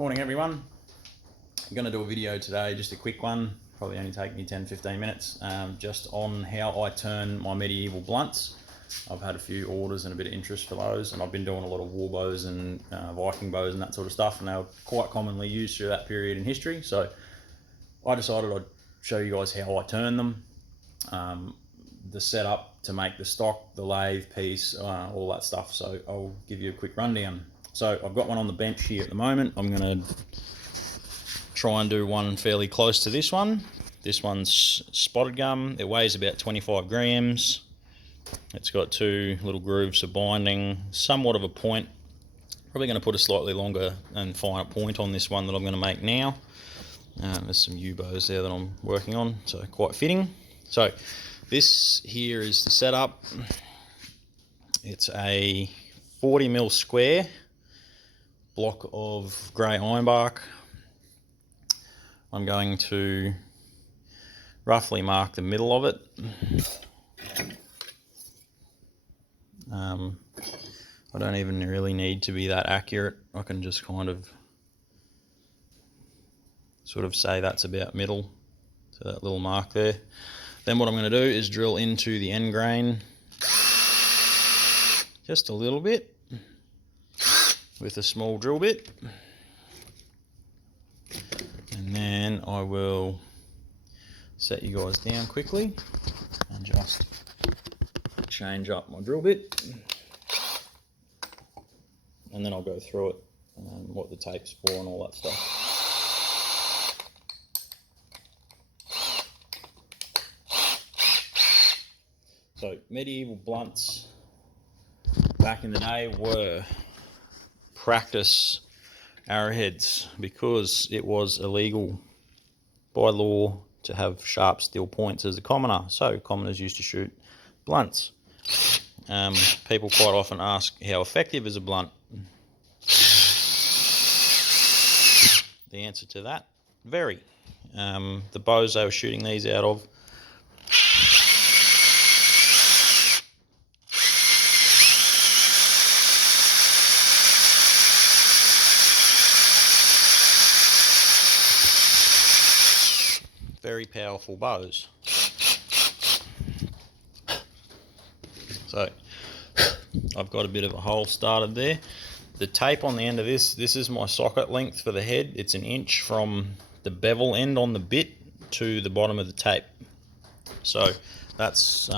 Morning everyone. I'm going to do a video today, just a quick one, probably only take me 10-15 minutes, just on how I turn my medieval blunts. I've had a few orders and a bit of interest for those, and I've been doing a lot of war bows and Viking bows and that sort of stuff, and they were quite commonly used through that period in history. So I decided I'd show you guys how I turn them, the setup to make the stock, the lathe piece, all that stuff. So I'll give you a quick rundown. So I've got one on the bench here at the moment. I'm going to try and do one fairly close to this one. This one's spotted gum. It weighs about 25 grams. It's got two little grooves of binding, somewhat of a point. Probably going to put a slightly longer and finer point on this one that I'm going to make now. There's some U-bows there that I'm working on, so quite fitting. So this here is the setup. It's a 40mm square block of grey ironbark. I'm going to roughly mark the middle of it. I don't even really need to be that accurate. I can just kind of sort of say that's about middle, so that little mark there. Then what I'm going to do is drill into the end grain just a little bit with a small drill bit, and then I will set you guys down quickly and just change up my drill bit, and then I'll go through it, what the tape's for and all that stuff. So medieval blunts back in the day were practice arrowheads because it was illegal by law to have sharp steel points as a commoner. So commoners used to shoot blunts. People quite often ask, how effective is a blunt? The answer to that, very. The bows they were shooting these out of, very powerful bows. So I've got a bit of a hole started there. The tape on the end of this is my socket length for the head. It's an inch from the bevel end on the bit to the bottom of the tape. So that's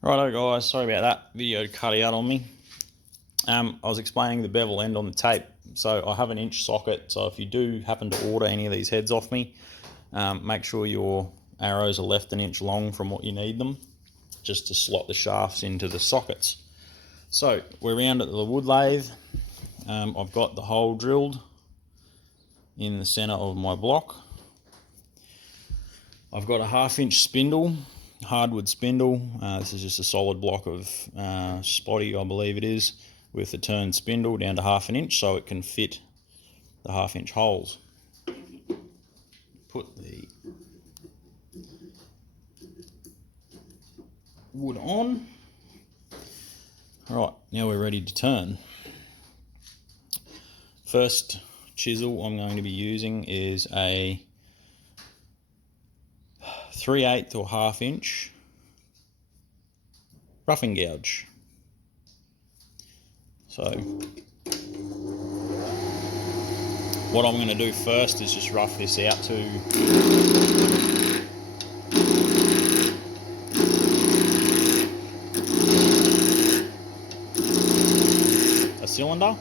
righto guys, sorry about that, video cut out on me. I was explaining the bevel end on the tape. So I have an inch socket, so if you do happen to order any of these heads off me, make sure your arrows are left an inch long from what you need them, just to slot the shafts into the sockets. So we're round at the wood lathe. I've got the hole drilled in the center of my block. I've got a 1/2 inch spindle, hardwood spindle. This is just a solid block of spotty, I believe it is, with a turned spindle down to 1/2 inch so it can fit the 1/2 inch holes. Put the wood on. Right, now we're ready to turn. First chisel I'm going to be using is a 3/8 or 1/2 inch roughing gouge. So what I'm going to do first is just rough this out to a cylinder.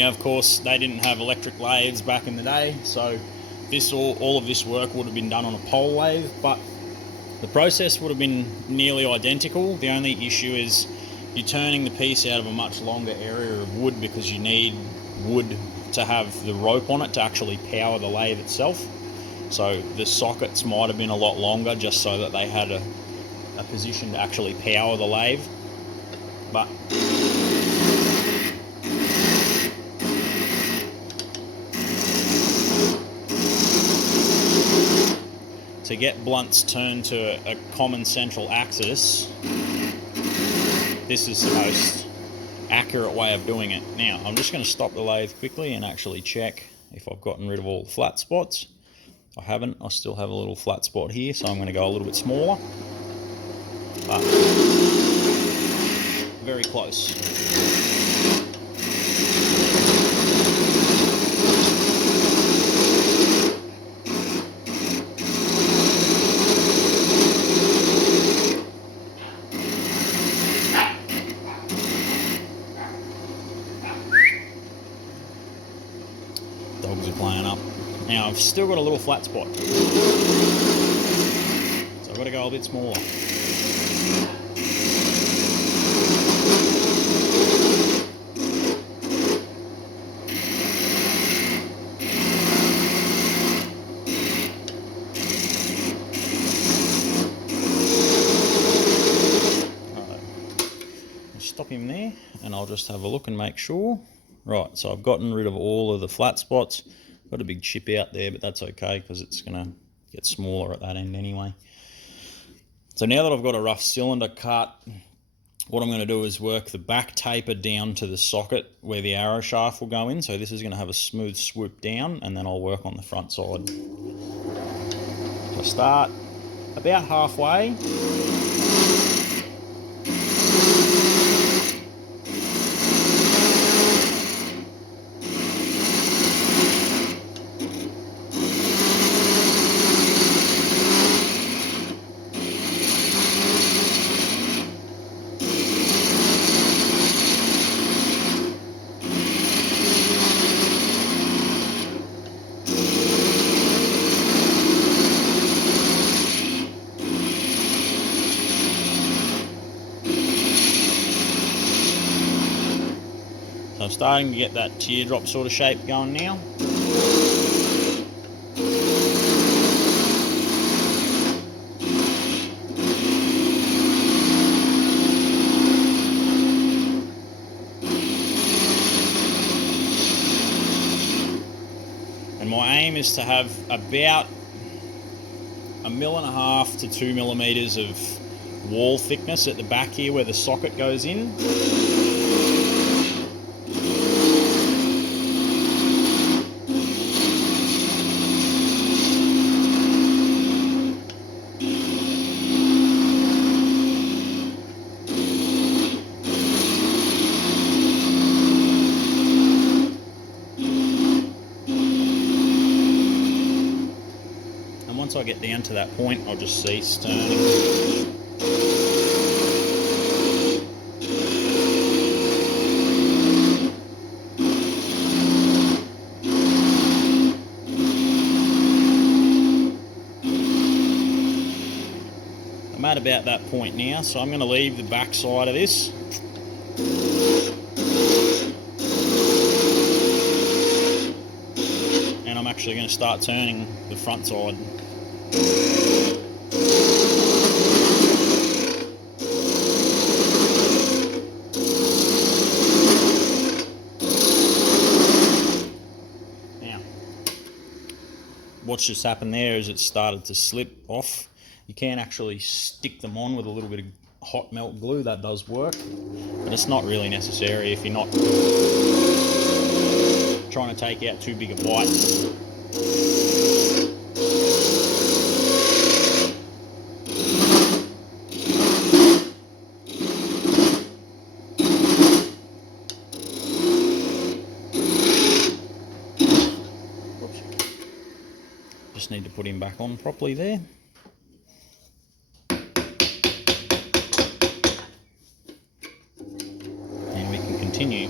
Now, of course, they didn't have electric lathes back in the day, so all of this work would have been done on a pole lathe, but the process would have been nearly identical. The only issue is you're turning the piece out of a much longer area of wood because you need wood to have the rope on it to actually power the lathe itself. So the sockets might have been a lot longer just so that they had a position to actually power the lathe. But to get blunts turned to a common central axis, this is the most accurate way of doing it. Now, I'm just going to stop the lathe quickly and actually check if I've gotten rid of all the flat spots. I haven't. I still have a little flat spot here, so I'm going to go a little bit smaller. But very close. Dogs are playing up. Now I've still got a little flat spot, so I've got to go a bit smaller. Stop him there, and I'll just have a look and make sure. Right, so I've gotten rid of all of the flat spots. Got a big chip out there, but that's okay because it's going to get smaller at that end anyway. So now that I've got a rough cylinder cut, what I'm going to do is work the back taper down to the socket where the arrow shaft will go in. So this is going to have a smooth swoop down, and then I'll work on the front side. So start about halfway. So I'm starting to get that teardrop sort of shape going now. And my aim is to have about 1.5 to 2 millimeters of wall thickness at the back here where the socket goes in. Once I get down to that point, I'll just cease turning. I'm at about that point now, so I'm going to leave the back side of this. And I'm actually going to start turning the front side. Now, what's just happened there is it started to slip off. You can actually stick them on with a little bit of hot melt glue. That does work, but it's not really necessary if you're not trying to take out too big a bite. Just need to put him back on properly there. And we can continue.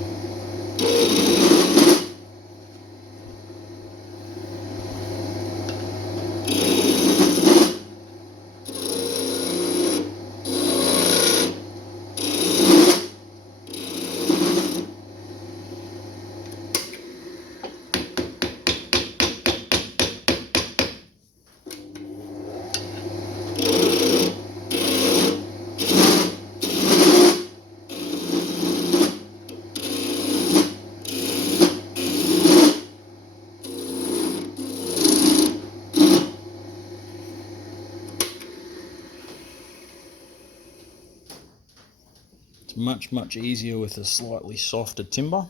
It's much easier with a slightly softer timber.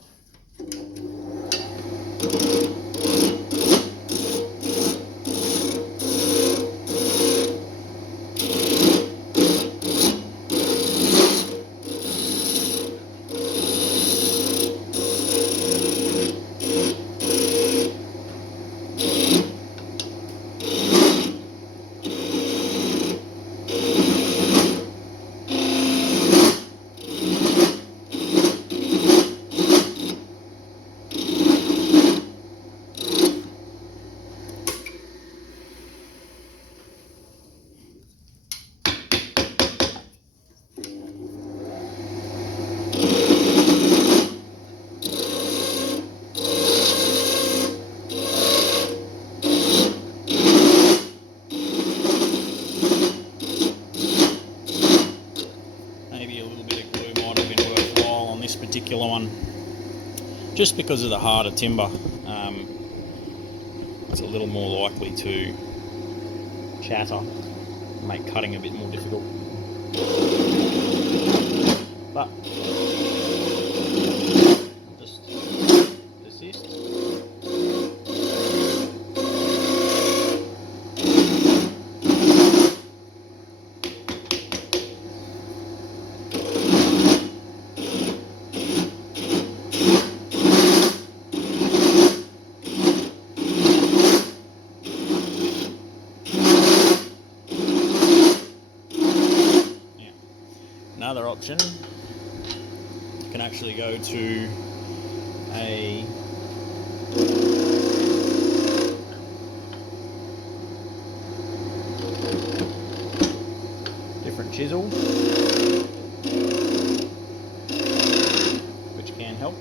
Particular one, just because of the harder timber, it's a little more likely to chatter, make cutting a bit more difficult. But just desist. Another option, you can actually go to a different chisel, which can help.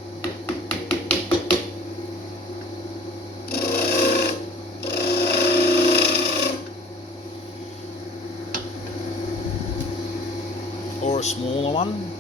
Or a smaller one.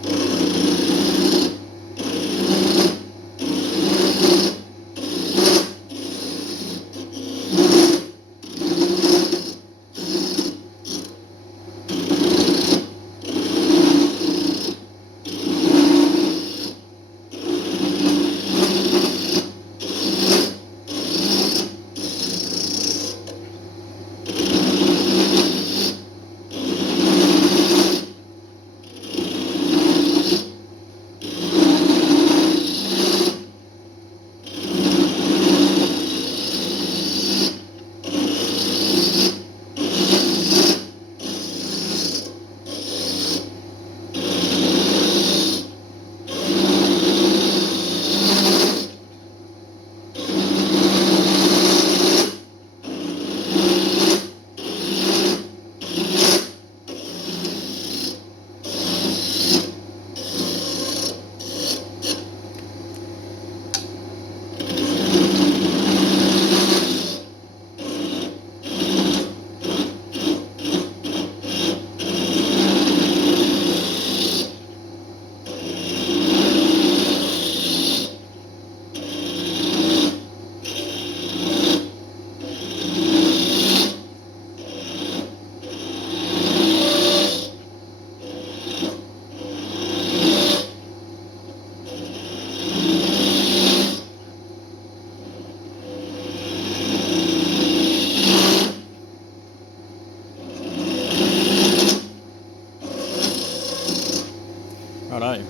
Righto,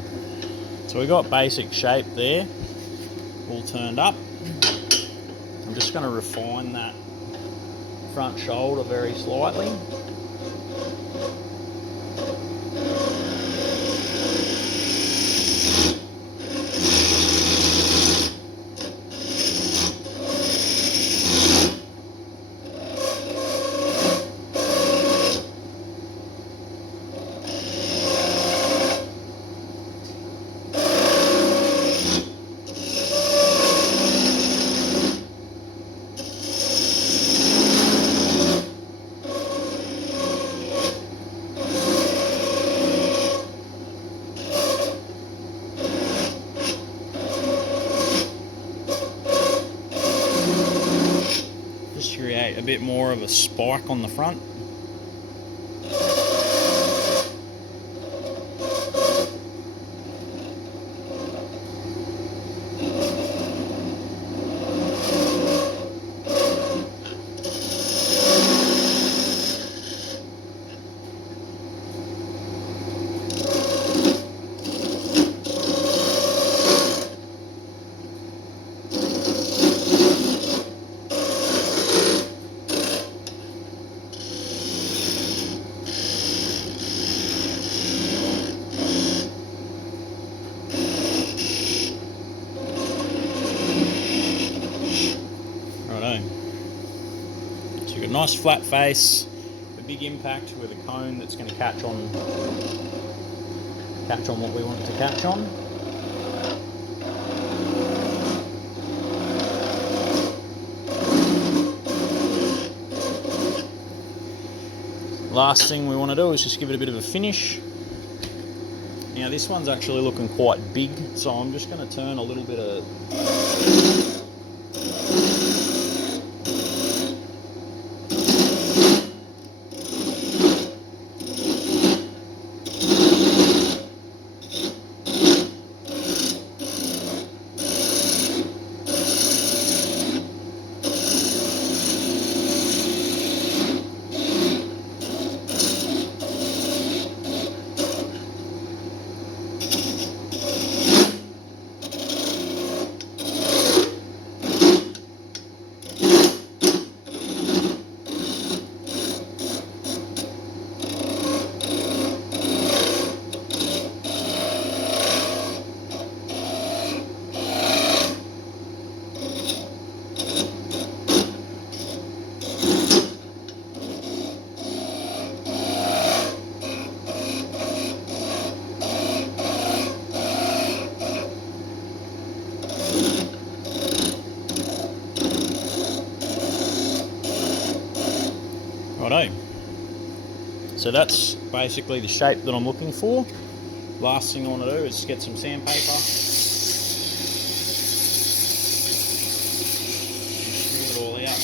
so we got basic shape there, all turned up. I'm just going to refine that front shoulder very slightly. Create a bit more of a spike on the front. nice flat face, a big impact with a cone that's going to catch on what we want it to catch on. Last thing we want to do is just give it a bit of a finish. Now this one's actually looking quite big, so I'm just going to turn a little bit of righto. So that's basically the shape that I'm looking for. Last thing I want to do is get some sandpaper. Smooth it all out.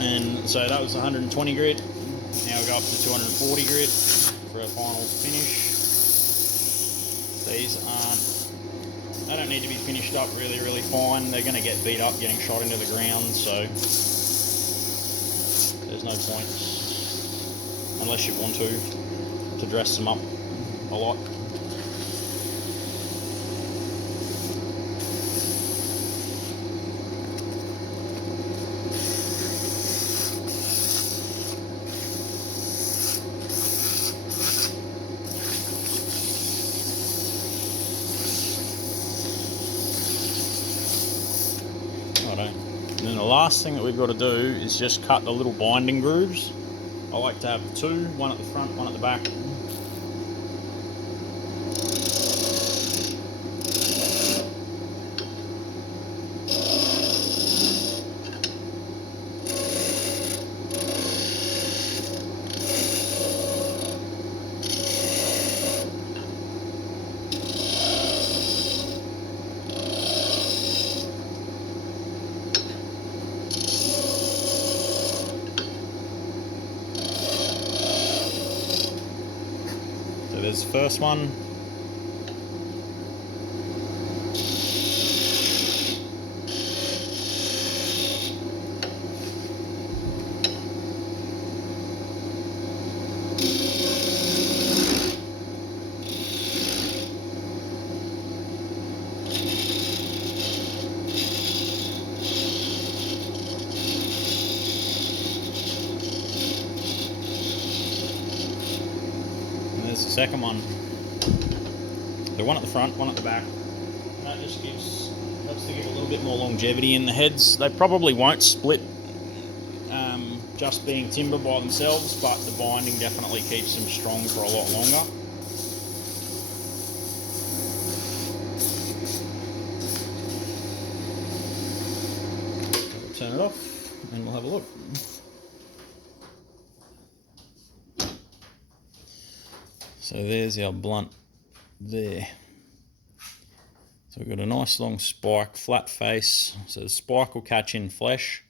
And so that was 120 grit. Now we go up to 240 grit for our final finish. These they don't need to be finished up really fine. They're going to get beat up getting shot into the ground, so there's no point, unless you want to dress them up a lot. And then the last thing that we've got to do is just cut the little binding grooves. I like to have two, one at the front, one at the back. There's the first one. There's the second one. So one at the front, one at the back. And that just helps to give a little bit more longevity in the heads. They probably won't split just being timber by themselves, but the binding definitely keeps them strong for a lot longer. thought. So there's our blunt there. So we've got a nice long spike, flat face, so the spike will catch in flesh.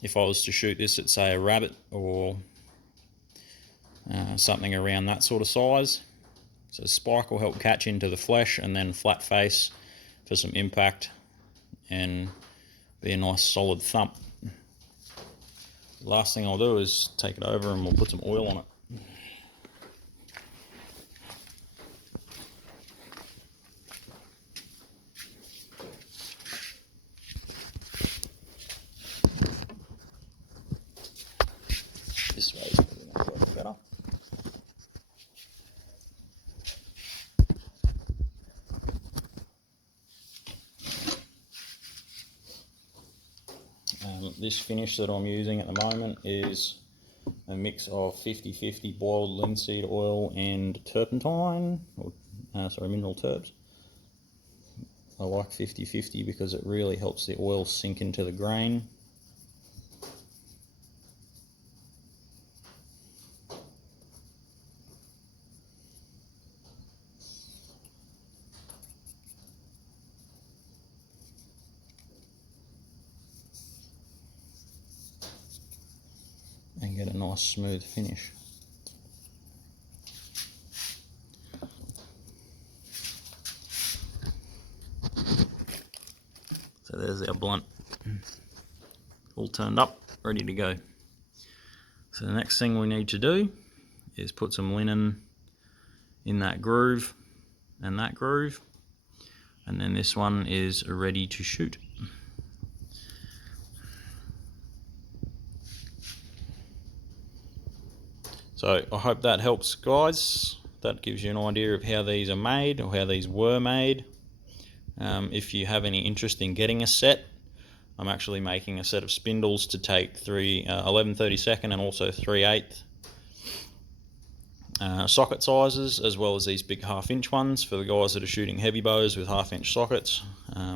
If I was to shoot this at, say, a rabbit or something around that sort of size. So the spike will help catch into the flesh, and then flat face for some impact and be a nice solid thump. Last thing I'll do is take it over and we'll put some oil on it. This way is probably going to work better. This finish that I'm using at the moment is a mix of 50-50 boiled linseed oil and turpentine, or mineral terps. I like 50-50 because it really helps the oil sink into the grain. And get a nice smooth finish. So there's our blunt, all turned up, ready to go. So the next thing we need to do is put some linen in that groove and that groove, and then this one is ready to shoot. So I hope that helps, guys. That gives you an idea of how these are made, or how these were made. If you have any interest in getting a set, I'm actually making a set of spindles to take 11/32 and also 3/8 socket sizes, as well as these big 1/2 inch ones for the guys that are shooting heavy bows with 1/2 inch sockets.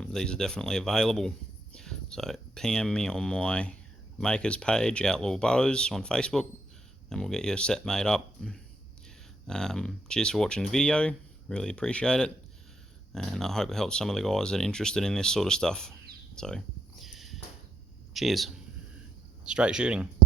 These are definitely available. So PM me on my makers page, Outlaw Bows, on Facebook, and we'll get you a set made up. Cheers for watching the video, really appreciate it, and I hope it helps some of the guys that are interested in this sort of stuff. So cheers, straight shooting.